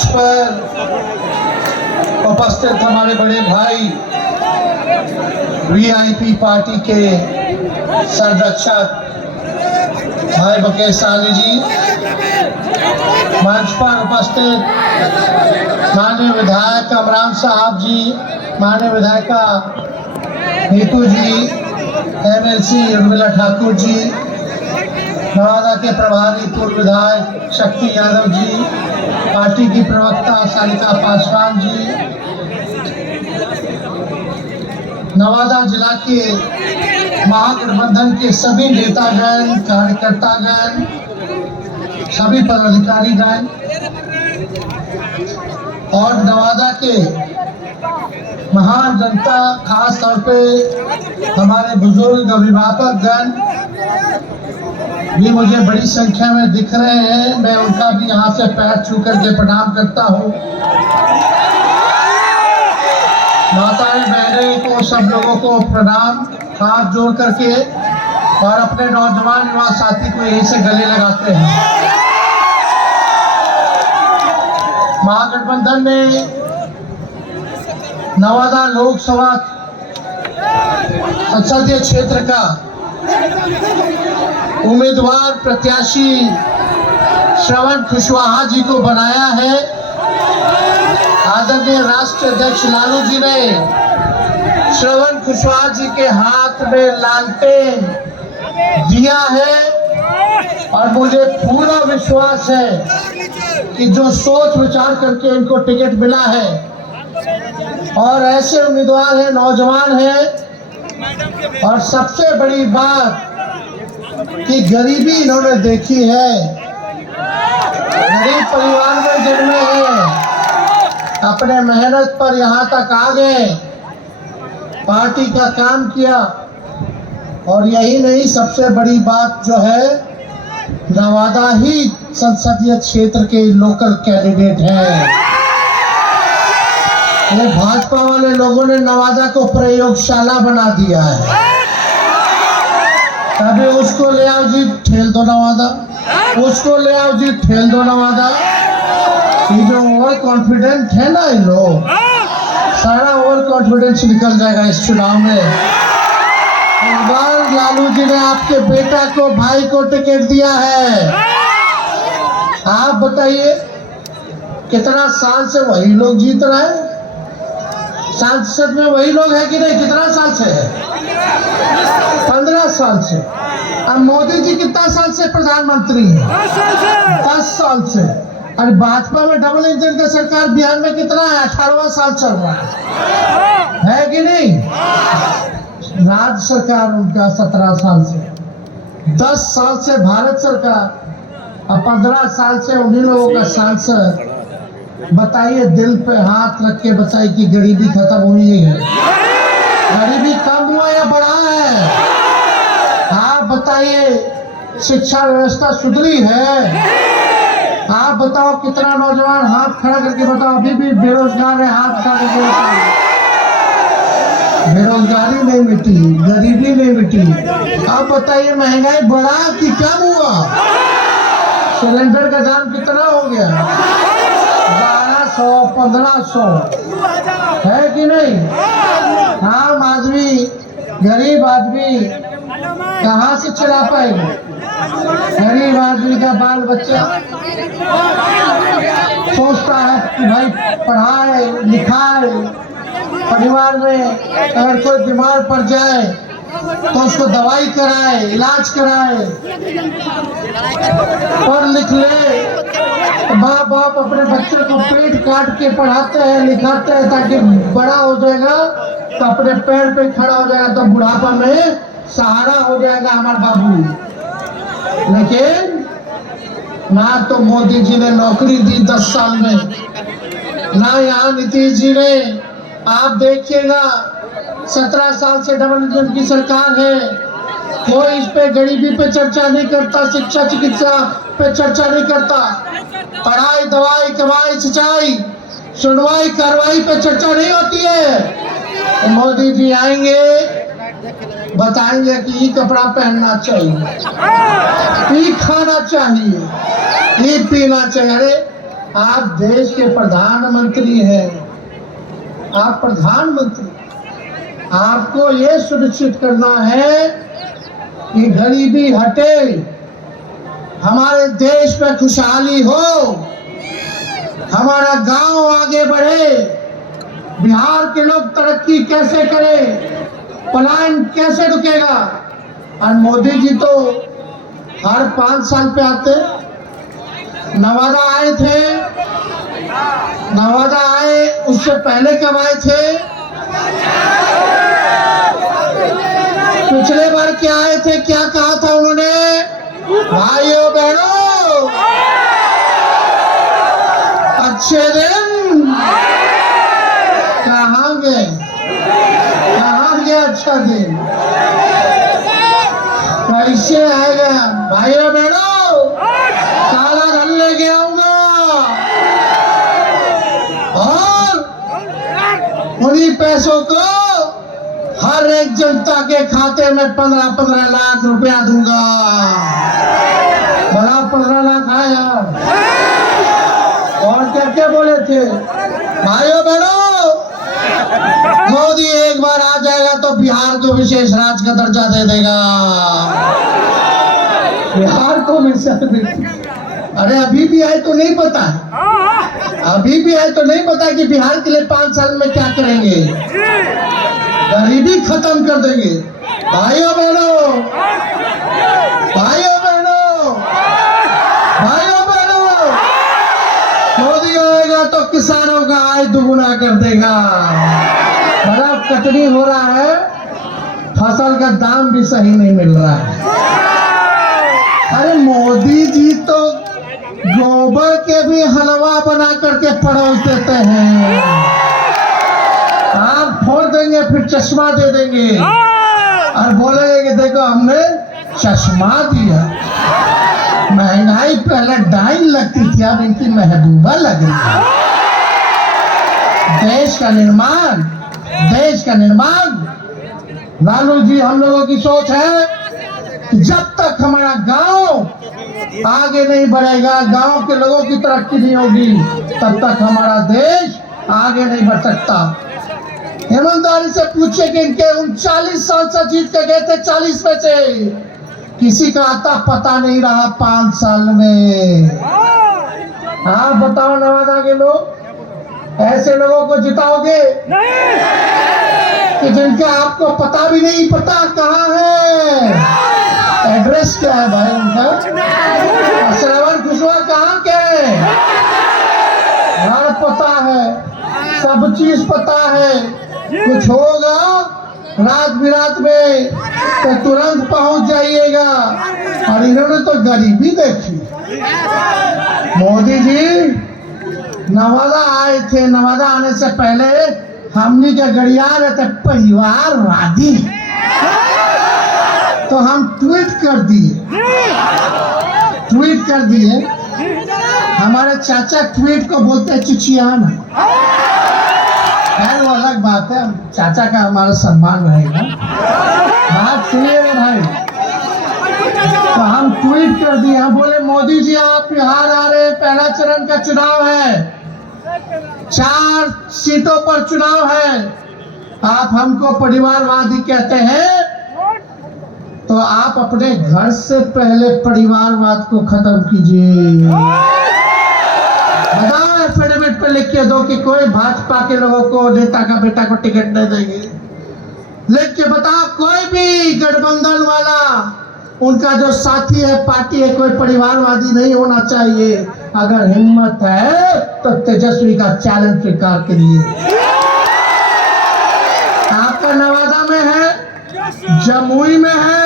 मंच पर उपस्थित हमारे बड़े भाई वीआईपी पार्टी के संरक्षक भाई बकेश साली जी, मंच पर उपस्थित माननीय विधायक अमरान साहब जी, माननीय विधायिका नीतू जी, एमएलसी उर्मिला ठाकुर जी, नवादा के प्रभारी पूर्व विधायक शक्ति यादव जी, पार्टी की प्रवक्ता सारिका पासवान जी, नवादा जिला के महागठबंधन के सभी नेतागण, कार्यकर्तागण, सभी पदाधिकारीगण और नवादा के महान जनता, खास तौर पे हमारे बुजुर्ग अभिभावकगण भी मुझे बड़ी संख्या में दिख रहे हैं। मैं उनका भी यहाँ से पैर छू करके प्रणाम करता हूँ। माताएं बहनें को, सब लोगों को प्रणाम, हाथ जोड़ करके, और अपने नौजवान युवा साथी को यहीं से गले लगाते हैं। महागठबंधन ने नवादा लोकसभा संसदीय क्षेत्र का उम्मीदवार प्रत्याशी श्रवण कुशवाहा जी को बनाया है। आदरणीय राष्ट्रीय अध्यक्ष लालू जी ने श्रवण कुशवाहा जी के हाथ में लालटेन दिया है और मुझे पूरा विश्वास है कि जो सोच विचार करके इनको टिकट मिला है और ऐसे उम्मीदवार हैं, नौजवान हैं, और सबसे बड़ी बात कि गरीबी इन्होंने देखी है, गरीब परिवार में जन्मे हैं, अपने मेहनत पर यहाँ तक आ गए, पार्टी का काम किया, और यही नहीं, सबसे बड़ी बात जो है, नवादा ही संसदीय क्षेत्र के लोकल कैंडिडेट हैं। ये भाजपा वाले लोगों ने नवादा को प्रयोगशाला बना दिया है। अभी उसको ले आओ जी, ठेल दो नवादा, उसको ले आओ जी, ठेल दो नवादा। ये जो ओवर कॉन्फिडेंट है ना, इन लोग, सारा ओवर कॉन्फिडेंस निकल जाएगा इस चुनाव में। इस बार लालू जी ने आपके बेटा को, भाई को टिकट दिया है। आप बताइए, कितना साल से वही लोग जीत रहे हैं, सांसद में वही लोग हैं कि नहीं? कितना साल से है? 15 साल से। अब मोदी जी कितना साल से प्रधानमंत्री है? 10 साल से। और भाजपा में डबल इंजन का सरकार बिहार में कितना है? 18वां साल चल रहा है कि नहीं? राज्य सरकार उनका 17 साल से, 10 साल से भारत सरकार, और 15 साल से उन्हीं लोगों का सांसद। बताइए, दिल पे हाथ रख के बताइए कि गरीबी खत्म हुई है? गरीबी कम हुआ या बढ़ा है? आप बताइए, शिक्षा व्यवस्था सुधरी है? आप बताओ, कितना नौजवान हाथ खड़ा करके बताओ, अभी भी बेरोजगार है, हाथ खड़ा करके बताओ। बेरोजगारी नहीं मिटी, गरीबी नहीं मिटी। आप बताइए, महंगाई बढ़ा कि कम हुआ? सिलेंडर का दाम कितना हो गया? 1200, 1500 है कि नहीं? आम आदमी, गरीब आदमी कहाँ से चला पाएगा? गरीब आदमी का बाल बच्चा सोचता है कि भाई पढ़ाए लिखाए, परिवार में अगर कोई बीमार पड़ जाए तो उसको दवाई कराए, इलाज कराए, पढ़ लिख ले। माँ बाप अपने बच्चे को पेट काट के पढ़ाते हैं, लिखाते हैं, ताकि बड़ा हो जाएगा तो अपने पैर पे खड़ा हो जाएगा, तो बुढ़ापा में सहारा हो जाएगा हमारा बाबू। लेकिन ना तो मोदी जी ने नौकरी दी 10 साल में, ना यहाँ नीतीश जी ने। आप देखिएगा, 17 साल से डबल इंजन की सरकार है, कोई इस पे गरीबी पे चर्चा नहीं करता, शिक्षा चिकित्सा पे चर्चा नहीं करता, पढ़ाई दवाई कमाई सिंचाई सुनवाई कार्रवाई पे चर्चा नहीं होती है। तो मोदी जी आएंगे, बताएंगे कि ये कपड़ा पहनना चाहिए, ये खाना चाहिए, ये पीना चाहिए। अरे आप देश के प्रधानमंत्री हैं, आप प्रधानमंत्री, आपको ये सुनिश्चित करना है कि गरीबी हटे, हमारे देश में खुशहाली हो, हमारा गांव आगे बढ़े, बिहार के लोग तरक्की कैसे करें, पलायन कैसे रुकेगा। और मोदी जी तो हर 5 साल पे आते, नवादा आए थे, नवादा आए, उससे पहले कब आए थे, पिछले बार क्या आए थे, क्या कहा था उन्होंने, भाइयों बहनों अच्छे दिन, कहाँ गए, कहाँ गया अच्छा दिन, कैसे आएगा, भाइयों बहनों काला धन लेके आऊंगा और उन्हीं पैसों को हर एक जनता के खाते में 15-15 लाख रुपया दूंगा। बड़ा 15 लाख आया। और क्या क्या बोले थे, भाइयों बहनों मोदी एक बार आ जाएगा तो बिहार को विशेष राज्य का दर्जा दे देगा, बिहार को विशेष। अरे अभी भी आए तो नहीं पता है, अभी भी आए तो नहीं पता कि बिहार के लिए 5 साल में क्या करेंगे, गरीबी खत्म कर देंगे। भाइयों बहनों, भाइयों बहनों, भाइयों बहनों, मोदी आएगा तो किसानों का आय दुगुना कर देगा। बड़ा कटनी हो रहा है, फसल का दाम भी सही नहीं मिल रहा है। अरे मोदी जी तो गोबर के भी हलवा बना करके परोस देते हैं, आप फोड़ देंगे फिर चश्मा दे देंगे और बोलेंगे कि देखो हमने चश्मा दिया। महंगाई पहले डाइन लगती थी, अब इनकी महबूबा लग रही है। देश का निर्माण, देश का निर्माण, लालू जी हम लोगों की सोच है कि जब तक हमारा गांव आगे नहीं बढ़ेगा, गांव के लोगों की तरक्की नहीं होगी, तब तक हमारा देश आगे नहीं बढ़ सकता। ईमानदारी से पूछे कि इनके 39 सांसद जीत के गए थे, 40 में से किसी का आता पता नहीं रहा 5 साल में। आप बताओ नवादा के लोग ऐसे लोगों को जिताओगे कि जिनका आपको पता भी नहीं पता कहाँ है, एड्रेस क्या है भाई उनका, श्रवण कुशवाहा कहाँ के, घर पता है, सब चीज पता है, कुछ होगा रात बिरात में तो तुरंत पहुंच जाइएगा। और इन्होंने तो गरीबी देखी। मोदी जी नवादा आए थे, नवादा आने से पहले हमनी के गड़िया रहे थे परिवारवादी, तो हम ट्वीट कर दिए, हमारे चाचा ट्वीट को बोलते हैं चिचियाना, खैर वो अलग बात है, चाचा का हमारा सम्मान रहेगा। बात सुनिए भाई, तो हम ट्वीट कर दिए, हम बोले मोदी जी आप बिहार आ रहे हैं, पहला चरण का चुनाव है, 4 सीटों पर चुनाव है, आप हमको परिवारवादी कहते हैं, तो आप अपने घर से पहले परिवारवाद को खत्म कीजिए। बताओ एफिडेविट पे लिख के दो कि कोई भाजपा के लोगों को, नेता का बेटा को टिकट नहीं देंगे। लिख के बताओ कोई भी गठबंधन वाला, उनका जो साथी है, पार्टी है, कोई परिवारवादी नहीं होना चाहिए। अगर हिम्मत है तो तेजस्वी का चैलेंज स्वीकार करिए। आपका नवादा में है, जमुई में है,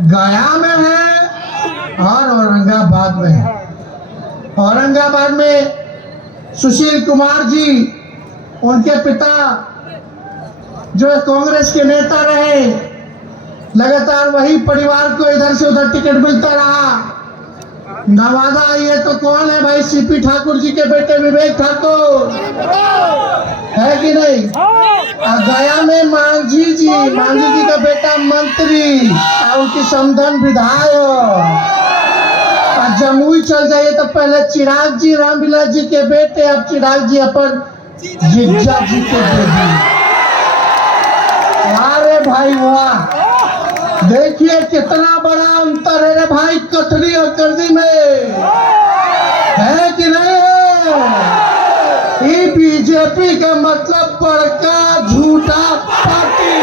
गया में है और औरंगाबाद में है। औरंगाबाद में सुशील कुमार जी, उनके पिता जो कांग्रेस के नेता रहे, लगातार वही परिवार को इधर से उधर टिकट मिलता रहा। नवादा ये तो कौन है भाई, सीपी ठाकुर जी के बेटे विवेक ठाकुर है कि नहीं। गया में मांझी जी का बेटा मंत्री और उनकी समधन विधायक। आज जमुई चल जाइए तो पहले चिराग जी रामविलास जी के बेटे, अब चिराग जी अपन जिज्जा जी के बेटे। अरे भाई वाह, देखिए कितना बड़ा अंतर है रे भाई कथनी और करनी में, है कि नहीं है? ये बीजेपी का मतलब बड़का झूठा पार्टी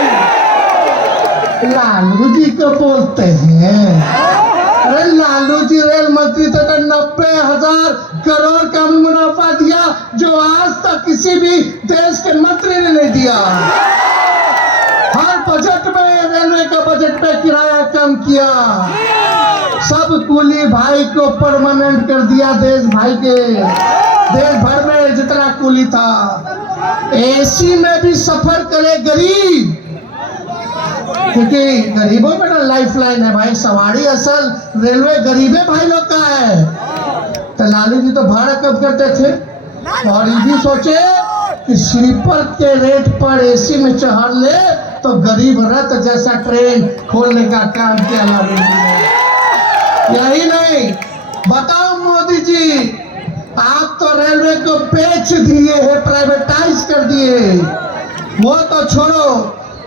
लालू जी को बोलते हैं। अरे लालू जी रेल मंत्री तक 90,000 करोड़ का मुनाफा दिया जो आज तक किसी भी देश के मंत्री ने नहीं दिया। हर बजट में रेलवे का बजट पे किराया कम किया, सब कुली भाई को परमानेंट कर दिया। देश भाई के देश भर में जितना कुली था, एसी में भी सफर करे गरीब, क्योंकि गरीबों में ना लाइफ लाइन है भाई। सवारी असल रेलवे गरीबे भाई लोग का है। तो लालू जी तो भाड़ा कम करते थे और ये भी सोचे कि स्लीपर के रेट पर एसी में चढ़ ले तो गरीब रथ जैसा ट्रेन खोलने का काम किया लालू जी ने। यही नहीं, बताओ मोदी जी, आप तो रेलवे को बेच दिए है, प्राइवेटाइज कर दिए, वो तो छोड़ो,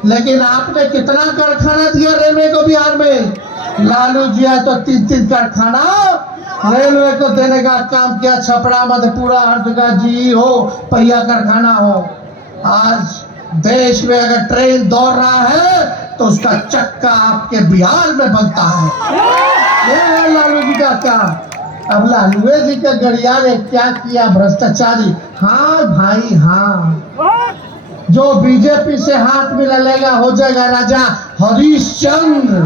लेकिन आपने कितना कारखाना दिया रेलवे को बिहार में? लालू जी आए तो 3-3 कारखाना रेलवे को देने का काम किया। छपरा, मधेपुरा, हर जगह जी हो, पहिया कारखाना हो। आज देश में अगर ट्रेन दौड़ रहा है तो उसका चक्का आपके बिहार में बनता है। ये है लालू जी का काम। अब लालू जी के गड़िया ने क्या किया? भ्रष्टाचारी। हाँ भाई हाँ, जो बीजेपी से हाथ मिलाएगा हो जाएगा राजा हरिश्चंद्र,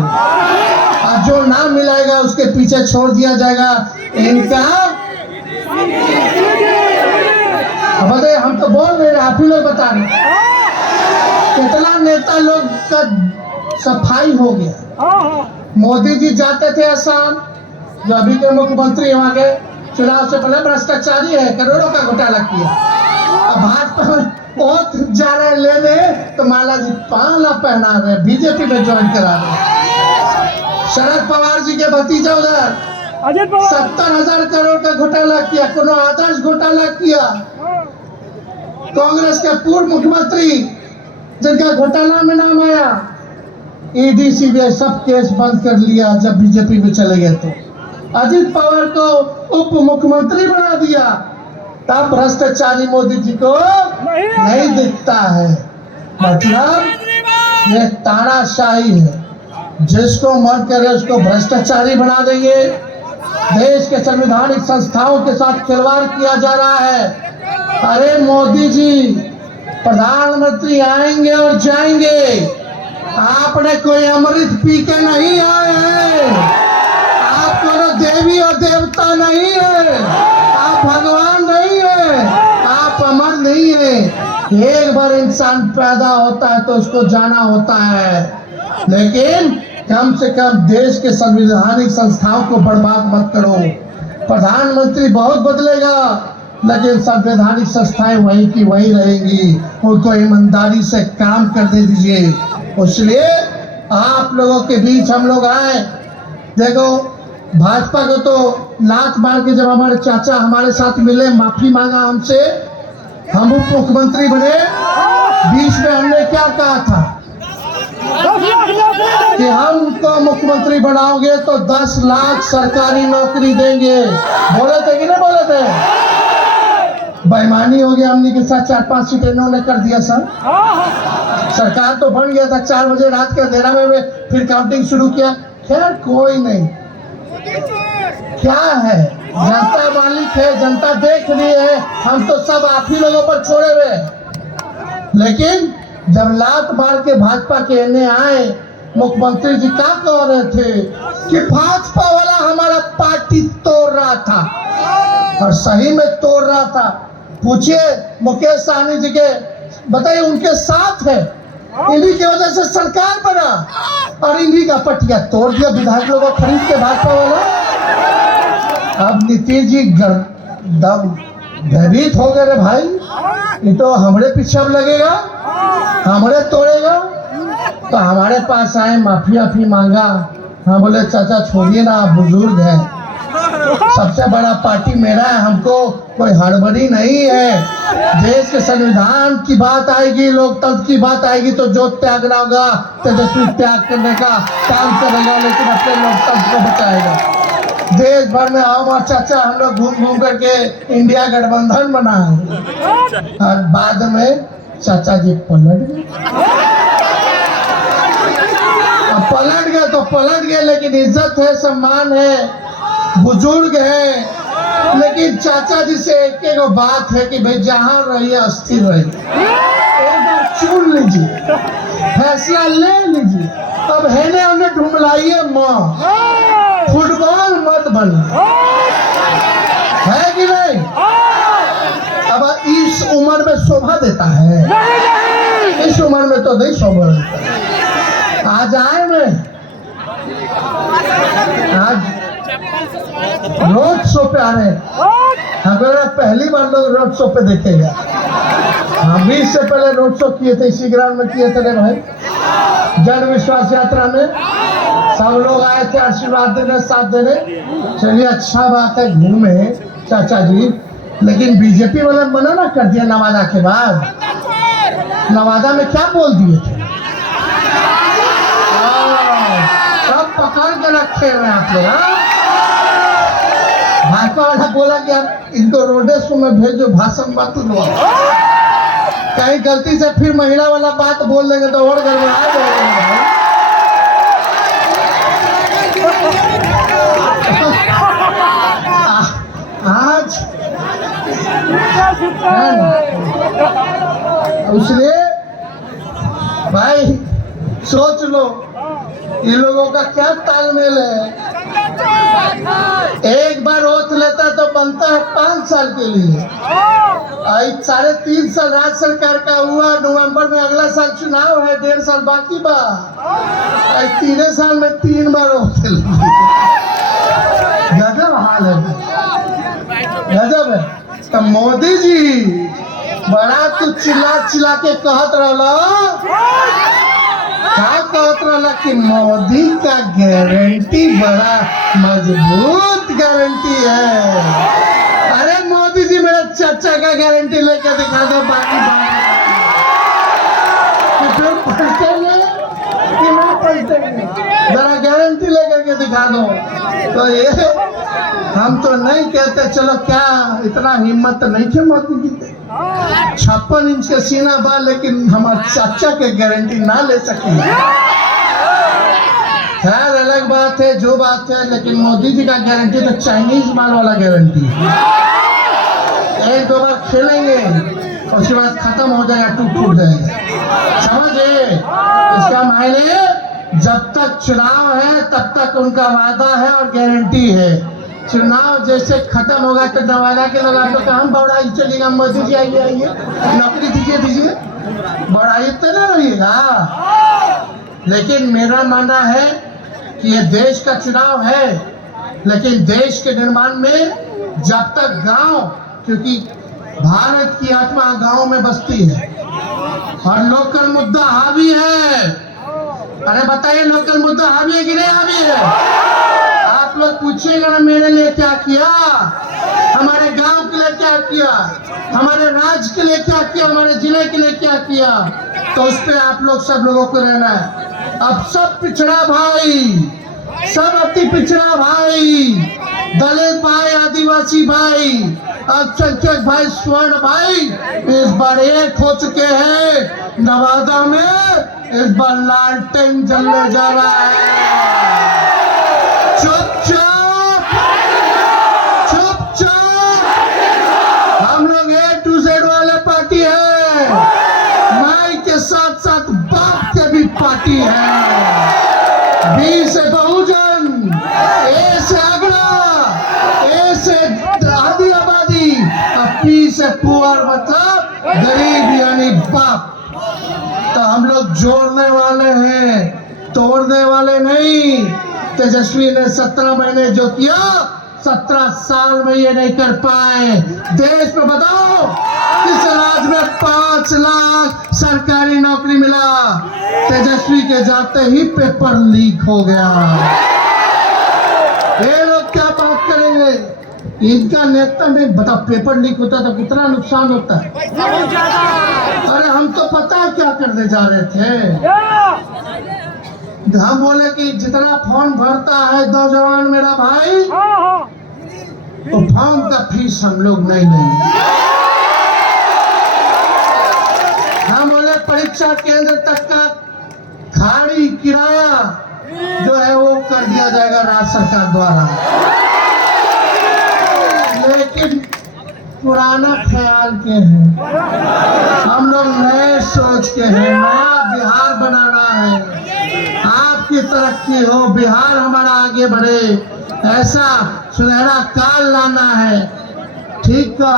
और जो ना मिलाएगा उसके पीछे छोड़ दिया जाएगा इनका। बताइए, हम तो बोल रहे, आप ही लोग बता रहे कितना नेता लोग का सफाई हो गया। मोदी जी जाते थे असम, जो अभी के मुख्यमंत्री वहां के चुनाव से पहले भ्रष्टाचारी है, करोड़ों का घोटाला किया। अब भाजपा बहुत जा रहे लेने तो माला जी पाला पहना रहे, बीजेपी में ज्वाइन करा रहे। शरद पवार जी के भतीजा उधर 70,000 करोड़ का घोटाला किया, कोनो आदर्श घोटाला किया। कांग्रेस के पूर्व मुख्यमंत्री जिनका घोटाला में नाम आया, ईडी सीबीआई सब केस बंद कर लिया जब बीजेपी में चले गए। तो अजित पवार को उप मुख्यमंत्री बना दिया, तब भ्रष्टाचारी मोदी जी को नहीं दिखता है। मतलब ये तानाशाही है, जिसको मन करे उसको भ्रष्टाचारी बना देंगे। देश के संवैधानिक संस्थाओं के साथ खिलवाड़ किया जा रहा है। अरे मोदी जी, प्रधानमंत्री आएंगे और जाएंगे, आपने कोई अमृत पी के नहीं आए हैं। आप कोई देवी और देवता नहीं है, आप भगवान नहीं है, आप अमर नहीं है। एक बार इंसान पैदा होता है तो उसको जाना होता है, लेकिन कम से कम देश के संवैधानिक संस्थाओं को बर्बाद मत करो। प्रधानमंत्री बहुत बदलेगा, लेकिन संवैधानिक संस्थाएं वहीं की वहीं रहेंगी। उनको ईमानदारी से काम करने दीजिए। इसलिए आप लोगों के बीच हम लोग आए। देखो, भाजपा को तो लात मार के जब हमारे चाचा हमारे साथ मिले, माफी मांगा हमसे, हम उप मुख्यमंत्री बने, बीच में हमने क्या कहा था कि हमको मुख्यमंत्री बनाओगे तो 10 लाख सरकारी नौकरी देंगे। बोले थे कि नहीं बोले थे? बेईमानी हो गया हमने के साथ, 4-5 सीटें इन्होंने कर दिया सर। सरकार तो बन गया था, 4 बजे रात के अंधेरा में फिर काउंटिंग शुरू किया। खैर कोई नहीं, क्या है, जनता मालिक है, जनता देख रही है, हम तो सब आप ही लोगों पर छोड़े हुए। लेकिन जब लात मार के भाजपा के एने आए, मुख्यमंत्री जी क्या कह रहे थे कि भाजपा वाला हमारा पार्टी तोड़ रहा था, और सही में तोड़ रहा था। पूछिए मुकेश सहनी जी के, बताइए उनके साथ है, इन्हीं की वजह से सरकार बना, और इन्हीं का पटिया तोड़ दिया विधायक लोगों को खरीद के भाजपा वाला। अब नीतीश जी भयभीत हो गए रे भाई, ये तो हमारे पीछे अब लगेगा, हमारे तोड़ेगा। तो हमारे पास आए, माफी मांगा। हाँ बोले चाचा छोड़िए ना, आप बुजुर्ग हैं, सबसे बड़ा पार्टी मेरा है, हमको कोई हड़बड़ी नहीं है। देश के संविधान की बात आएगी, लोकतंत्र की बात आएगी तो जो त्यागना होगा तेजस्वी त्याग करने का काम करेगा, लेकिन अपने लोकतंत्र को बचाएगा। देश भर में आओ और चाचा हम लोग घूम घूम करके इंडिया गठबंधन बना है, और बाद में चाचा जी पलट गए। अब पलट गए तो पलट गए, लेकिन इज्जत है, सम्मान है, बुजुर्ग है। लेकिन चाचा जी से एक एक बात है कि भाई जहां रहिए अस्थिर रहिए, एक बार चुन लीजिए, फैसला ले लीजिए। अब हेने उन्हें ढूंढलाइए माँ, फुटबॉल मत बने, है कि नहीं? अब इस उम्र में शोभा देता है, इस उम्र में तो नहीं शोभा देता है। आज आए मैं, आज रोड शो पे आ रहे हैं, अगर पहली बार लोग रोड शो पे देखेगा। हम भी इससे पहले रोड शो किए थे, इसी ग्राउंड में किए थे भाई, जन विश्वास यात्रा में सब लोग आए थे आशीर्वाद देने, साथ देने। चलिए अच्छा बात है, घूमे चाचा जी, लेकिन बीजेपी वाला मना ना कर दिया नवादा के बाद। नवादा में क्या बोल दिए थे, सब पकड़ के रखे हुए आप लोग। भाजपा वाला बोला कि आप इनको रोडे शो में भेजो, भाषण मत दो, कहीं गलती से फिर महिला वाला बात बोल देंगे तो और गड़बड़ा जाएगा। आज इसलिए भाई सोच लो इन लोगों का क्या तालमेल है। एक बार ओथ लेता तो बनता है 5 साल के लिए। 3.5 साल राज्य सरकार का हुआ, नवंबर में अगला साल चुनाव है, 1.5 साल बाकी बा। 3 साल में 3 बार ओथ ले, गजब हाल है, गजब है। तो मोदी जी बड़ा तू चिल्ला चिल्ला के कहत रहला, क्या कहत रहला कि मोदी का गारंटी बड़ा मजबूत गारंटी है। अरे मोदी जी मेरे चाचा का गारंटी लेके दिखा दो, बाकी जरा गारंटी लेकर के दिखा दो। तो ये हम तो नहीं कहते, चलो क्या इतना हिम्मत तो नहीं थे मोदी जी के, 56 इंच के सीना बा, लेकिन हमारे चाचा के गारंटी ना ले सके। खैर अलग बात है, जो बात है, लेकिन मोदी जी का गारंटी तो चाइनीज माल वाला गारंटी है। 1-2 बार खेलेंगे उसके बाद खत्म हो जाएगा, टूट जाएगा, समझे? इसका मायने जब तक चुनाव है तब तक उनका वादा है और गारंटी है। चुनाव जैसे खत्म होगा तो नवादा के लोग आप काम बढ़ाई चलेगा, मोदी जी आइए आइए नौकरी दीजिए, बढ़ाई तो ना रहिएगा। लेकिन मेरा मानना है कि ये देश का चुनाव है, लेकिन देश के निर्माण में जब तक गांव, क्योंकि भारत की आत्मा गांव में बसती है और लोकल मुद्दा हावी है। अरे बताइए लोकल मुद्दा हावी है कि नहीं हावी है? आप लोग पूछिएगा ना मेरे लिए क्या किया, हमारे गांव के लिए क्या किया, हमारे राज्य के लिए क्या किया, हमारे जिले के लिए क्या किया, तो उस पे आप लोग सब लोगों को रहना है। अब सब पिछड़ा भाई, सब अति पिछड़ा भाई, दलित भाई, आदिवासी भाई, अल्पसंख्यक भाई, स्वर्ण भाई इस बार एक हो चुके हैं। नवादा में इस बार लालटेन जलने जा रहा है। चुपचाप हम लोग A to Z वाले पार्टी है, माई के साथ साथ बाप के भी पार्टी है। B से बहुजन, A से अगला, A से आदि आबादी, P से पुअर मतलब गरीब यानी बाप। तो हम लोग जोड़ने वाले हैं, तोड़ने वाले नहीं। तेजस्वी ने 17 महीने जो किया 17 साल में ये नहीं कर पाए। देश में बताओ किस राज्य में 5 लाख सरकारी नौकरी मिला, तेजस्वी के जाते ही पेपर लीक हो गया। ये लोग क्या बात करेंगे? इनका नेता में बता पेपर लीक होता तो कितना नुकसान होता है। अरे हम तो पता है क्या करने जा रहे थे। हम बोले कि जितना फॉर्म भरता है नौजवान मेरा भाई, तो फॉर्म का फीस हम लोग नहीं लेंगे। हम बोले परीक्षा केंद्र तक का खाड़ी किराया जो है वो कर दिया जाएगा राज्य सरकार द्वारा। लेकिन पुराना ख्याल के हैं, हम लोग नए सोच के हैं। नया बिहार बनाना है, आपकी तरक्की हो, बिहार हमारा आगे बढ़े, ऐसा सुनहरा काल लाना है। ठीक का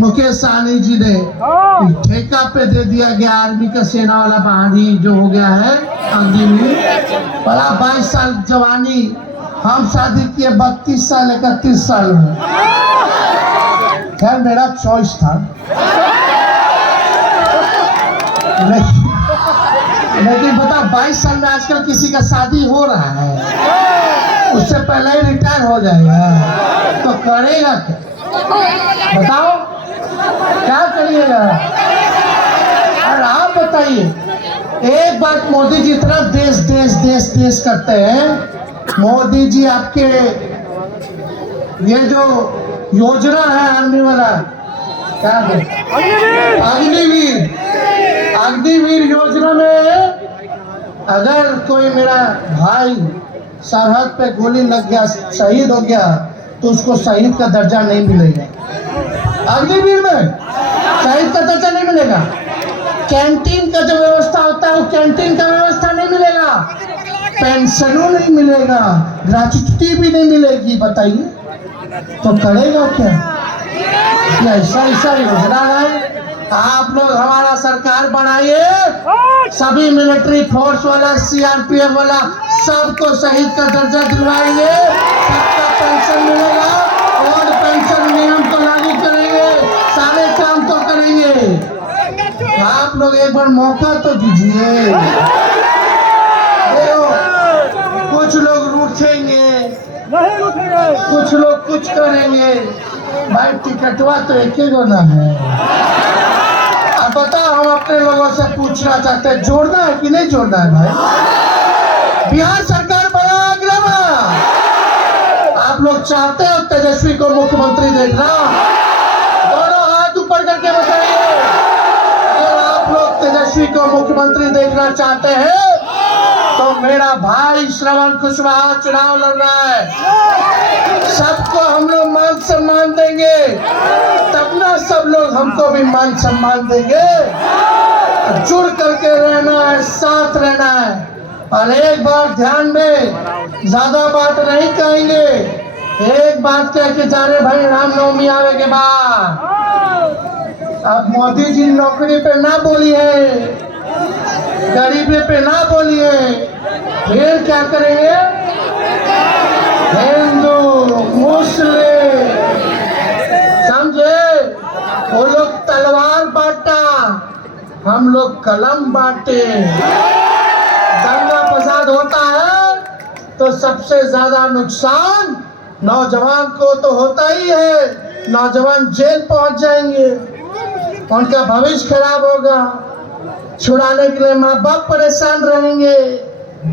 मुकेश सहनी जी ने ठेका पे दे दिया गया आर्मी का सेना वाला बहाली जो हो गया है अग्निवीर। बड़ा 22 साल जवानी, हम शादी किए 32 साल 31 साल में। खैर मेरा चॉइस था, लेकिन बता 22 साल में आजकल किसी का शादी हो रहा है, उससे पहले ही रिटायर हो जाएगा, तो करेगा क्या? बताओ क्या करिएगा? और आप बताइए, एक बात मोदी जी इतना देश देश देश देश करते हैं। मोदी जी आपके ये जो योजना है आर्मी वाला, क्या है अग्निवीर योजना में अगर कोई मेरा भाई सरहद पे गोली लग गया, शहीद हो गया, तो उसको शहीद का दर्जा नहीं मिलेगा। अग्निवीर में शहीद का दर्जा नहीं मिलेगा। कैंटीन का जो व्यवस्था होता है वो कैंटीन का व्यवस्था नहीं मिलेगा, पेंशनों नहीं मिलेगा, ग्रेच्युटी भी नहीं मिलेगी। बताइए तो करेगा क्या? ऐसा ऐसा योजना है। आप लोग हमारा सरकार बनाइए, सभी मिलिट्री फोर्स वाला, सीआरपीएफ वाला सबको शहीद का दर्जा दिलवाएंगे, सबका पेंशन मिलेगा और पेंशन नियम को लागू करेंगे, सारे काम तो करेंगे। आप लोग एक बार मौका तो दीजिए। कुछ लोग रूठेंगे, कुछ लोग कुछ करेंगे। भाई टिकटवा तो एक ही गोना है। अब बताओ, हम अपने लोगों से पूछना चाहते हैं, जोड़ना है कि नहीं जोड़ना है? भाई बिहार सरकार बड़ा आग्रह बना। आप लोग चाहते हो तेजस्वी को मुख्यमंत्री देखना? दोनों हाथ ऊपर करके बताइए, अगर आप लोग तेजस्वी को मुख्यमंत्री देखना चाहते हैं तो मेरा भाई श्रवण कुशवाहा चुनाव लड़ रहा है। सबको हम लोग मान सम्मान देंगे, तब ना सब लोग हमको भी मान सम्मान देंगे। जुड़ करके रहना है, साथ रहना है। और एक बार ध्यान में, ज्यादा बात नहीं कहेंगे, एक बात कह के जा रहे भाई, रामनवमी आवे के बाद अब मोदी जी नौकरी पे ना बोलिए, गरीबी पे ना बोलिए, फिर क्या करेंगे? हिंदू मुस्लिम समझे? वो लोग तलवार बांटा, हम लोग कलम बांटे। दंगा फसाद होता है तो सबसे ज्यादा नुकसान नौजवान को तो होता ही है। नौजवान जेल पहुंच जाएंगे, उनका भविष्य खराब होगा, छुड़ाने के लिए माँ बाप परेशान रहेंगे,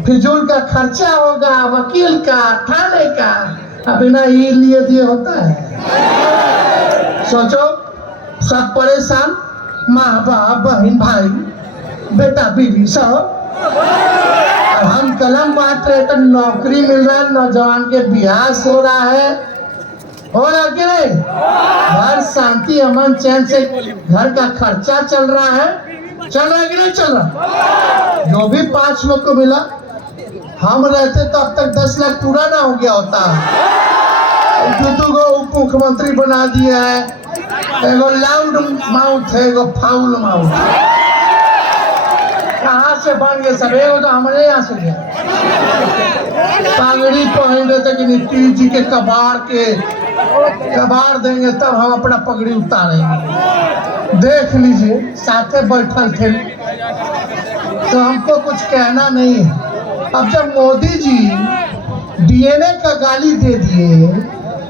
फिजूल का खर्चा होगा, वकील का, थाने का। अब बिना ये लिए दिए होता है? सोचो, सब परेशान, माँ बाप, बहन भाई, बेटा बीवी सब। अब हम कलम बांट रहे तो नौकरी मिल रहा है, नौजवान के ब्याह हो रहा है, हो रहा कि नहीं? घर शांति अमन चैन से घर का खर्चा चल रहा है, चल रहा है कि नहीं चल रहा? जो भी 5 लोग को मिला, हम रहते तो अब तक 10 लाख पूरा ना हो गया होता। दूधू को उप मुख्यमंत्री बना दिया है, एगो लाउड माउथ है, एगो फाउल माउथ। कहाँ से बन गए सब? एगो तो हमारे यहाँ से गया। पागड़ी पहन रहे थे कि नीतीश जी के कबाड़ देंगे तब हम अपना पगड़ी उतारेंगे। देख लीजिए, साथे बैठल थे, तो हमको कुछ कहना नहीं है। अब जब मोदी जी डीएनए का गाली दे दिए,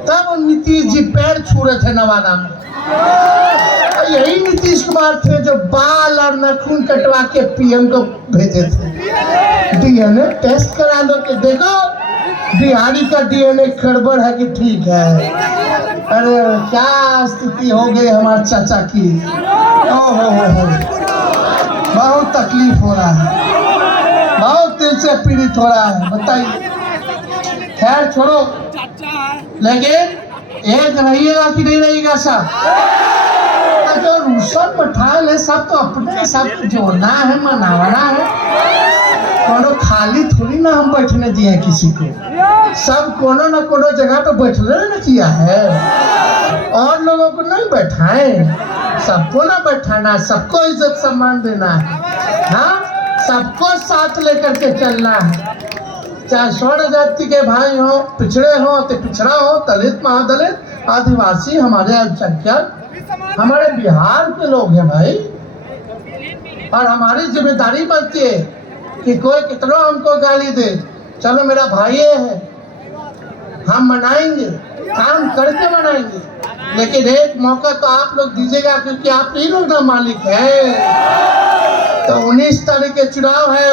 तब नीतीश जी पैर छू रहे थे नवादा में। यही नीतीश कुमार थे जो बाल और नाखून कटवा के पीएम को भेजे थे। डीएनए टेस्ट करा दो कि देखो बिहारी का डीएनए गड़बड़ है कि ठीक है। अरे क्या स्थिति हो गई हमारे चाचा की। हो बहुत तकलीफ हो रहा है, बहुत दिल से पीड़ित हो रहा है। बताइए, खैर छोड़ो, लेकिन एक रहिएगा कि नहीं रहिएगा साहब? जो रूसन पठाल है सब तो अपने, सब जोड़ना है, मनावना है। कोनो खाली थोड़ी ना हम बैठने दिए किसी को, सब कोनो ना कोनो जगह पे बैठने ना किया है। और लोगों को नहीं बैठाएं, सबको ना बैठाना, सबको इज्जत सम्मान देना है। हाँ, सबको साथ लेकर के चलना है। चाहे स्वर्ण जाति के भाई हो, पिछड़े हो तो पिछड़ा हो, दलित महादलित आदिवासी, हमारे अल्पसंख्यक, हमारे बिहार के लोग हैं भाई। और हमारी जिम्मेदारी बनती है कि कोई कितना हमको गाली दे, चलो मेरा भाई है, हम मनाएंगे, काम करके मनाएंगे। लेकिन एक मौका तो आप लोग दीजिएगा, क्योंकि आप ही लोग ना मालिक हैं। तो 19 तारीख के चुनाव है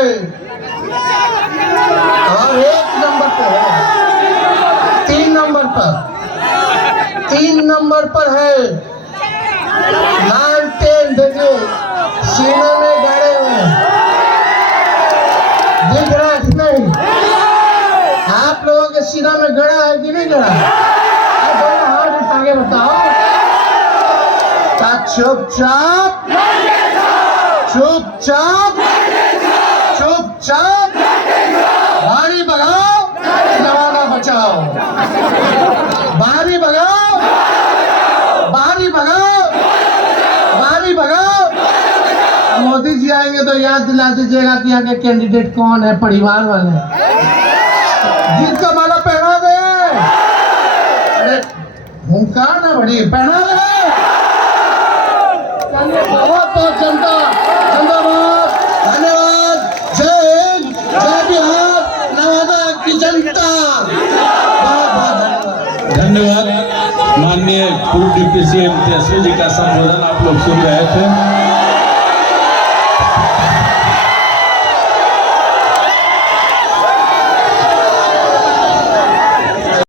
और 1 नंबर पे है, 3 नंबर पर, 3 नंबर पर है। लालटेन देखिए सीने में गड़े हुए, दिख रहा है नहीं? आप लोगों के सीना में गड़ा है कि नहीं गड़ा? हाथ उठा के बताओ। चुपचाप चुपचाप चुपचाप बारी भगाओ, नवादा बचाओ। बारी भगाओ, बारी भगाओ, बारी भगाओ। मोदी जी आएंगे तो याद दिला दीजिएगा कि यहाँ के कैंडिडेट कौन है, परिवार वाले जिनका माला पहना दे। अरे हुंकार ना बड़ी पहना दे। बहुत बहुत जनता, जिंदाबाद, धन्यवाद। जय हिंद, जय बिहार, नवादा की जनता। बहुत बहुत धन्यवाद। माननीय पूर्व डिप्टी सीएम तेजस्वी जी का संबोधन आप लोग सुन रहे थे।